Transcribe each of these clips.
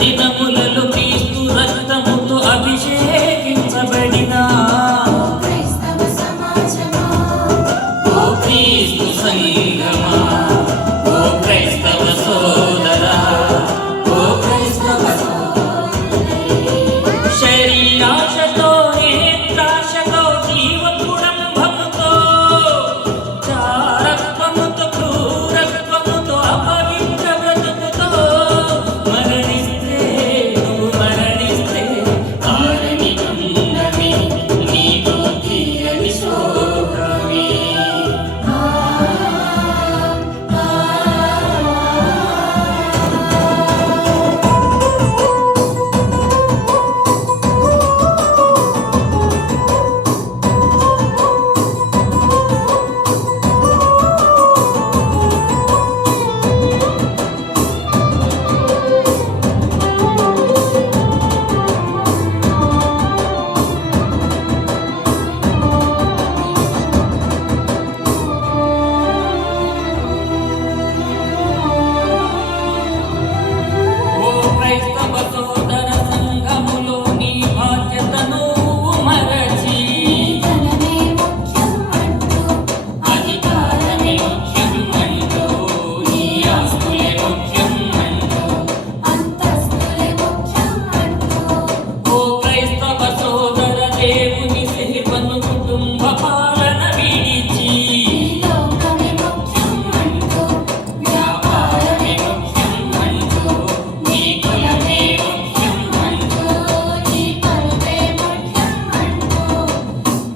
దినములలో క్రీస్తు రక్తముతో అభిషేకించబడిన ఓ క్రీస్తు సంగమా, ఓ క్రైస్తవ సోదరా, ఓ క్రైస్తవ శరీరాశతో నేత్రాశతో జీవ కుటుంబముతో చారత్వముతో క్రూరత్వముతో అపవిత్ర బ్రతుకుతో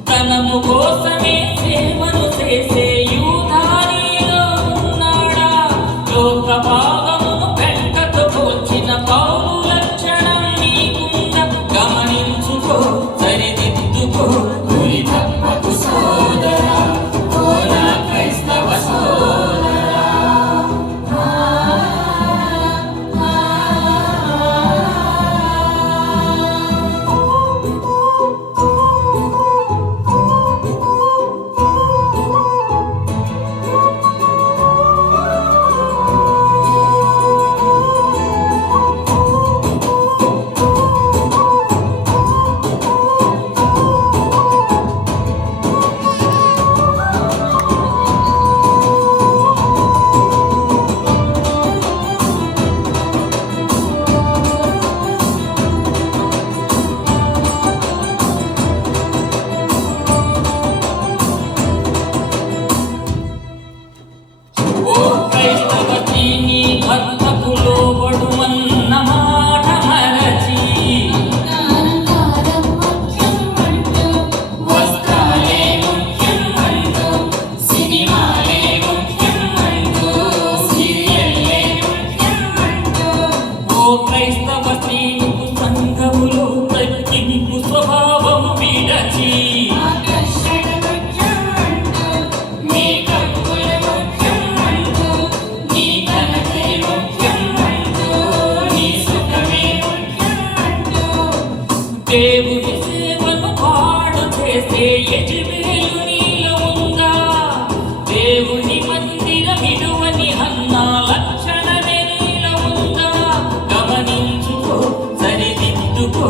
ధనము కోసమే సేవను చేసే యూదానిలో ఉన్నాడా? లోక భాగమును పెంటతో పోల్చిన పౌలు లక్షణం నీకుందా? గమనించుకో, సరిదిద్దుకో, గురి తప్పకు సోదరా, ఓ నా క్రైస్తవ సోదరా. క్రైస్తవ స్త్రీలకు సంఘములో తగ్గింపు స్వభావము విడచి నీ కక్కుల ముఖ్యం అంటూ, నీ ఘనతే ముఖ్యం అంటూ, నీ సుఖమే ముఖ్యం అంటూ దేవుని సేవను పాడు చేసే యెజబెలు నీలో ఉందా? దేవుని మందిర విడువని హన్నా లక్షణమే నీలో ఉందా? గమనించుకో, సరిదిద్దుకో,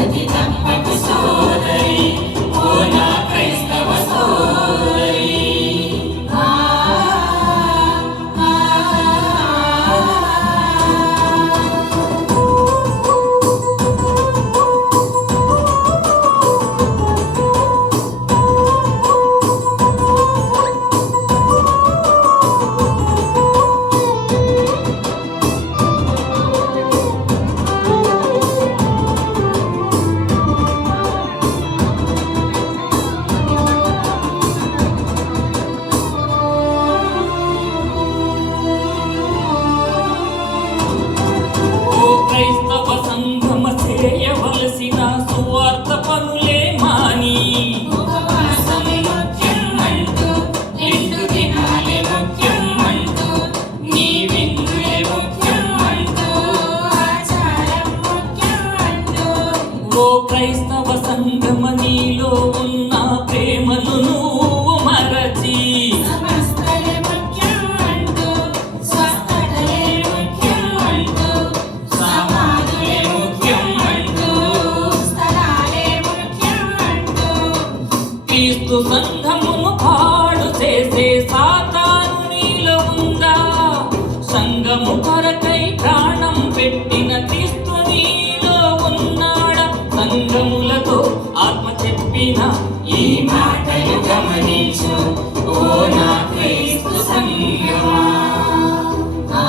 అది తప్పకు సోదరి, ఓ నా క్రైస్తవ సోదరి. క్రైస్తవ సంగమ నీలో ఉన్న ప్రేమను నువ్వు మరచి సమస్తలే ముఖ్యం అంటూ స్వస్థతలే ముఖ్యం అంటూ సమాధులే ముఖ్యం అంటూ స్థలాలే ముఖ్యం అంటూ క్రీస్తు సంఘమును పాడు చేసే సాతాను నీలో ఉందా? సంఘము కొరకై ప్రాణం పెట్టిన క్రీస్తు నీలో ఉన్నాడా? సంఘములతో ఆత్మ చెప్పిన ఈ మాటలు గమనించు ఓ నా క్రీస్తు సంఘమా. ఆ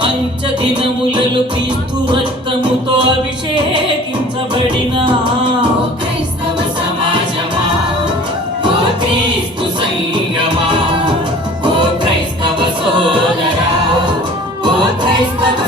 పంచదినములలో క్రీస్తు రక్తముతో అభిషేకించబడిన ఓ క్రైస్తవ సమాజమా, ఓ క్రీస్తు సంఘమా, ఓ క్రైస్తవ సోదరా, ఓ క్రైస్తవ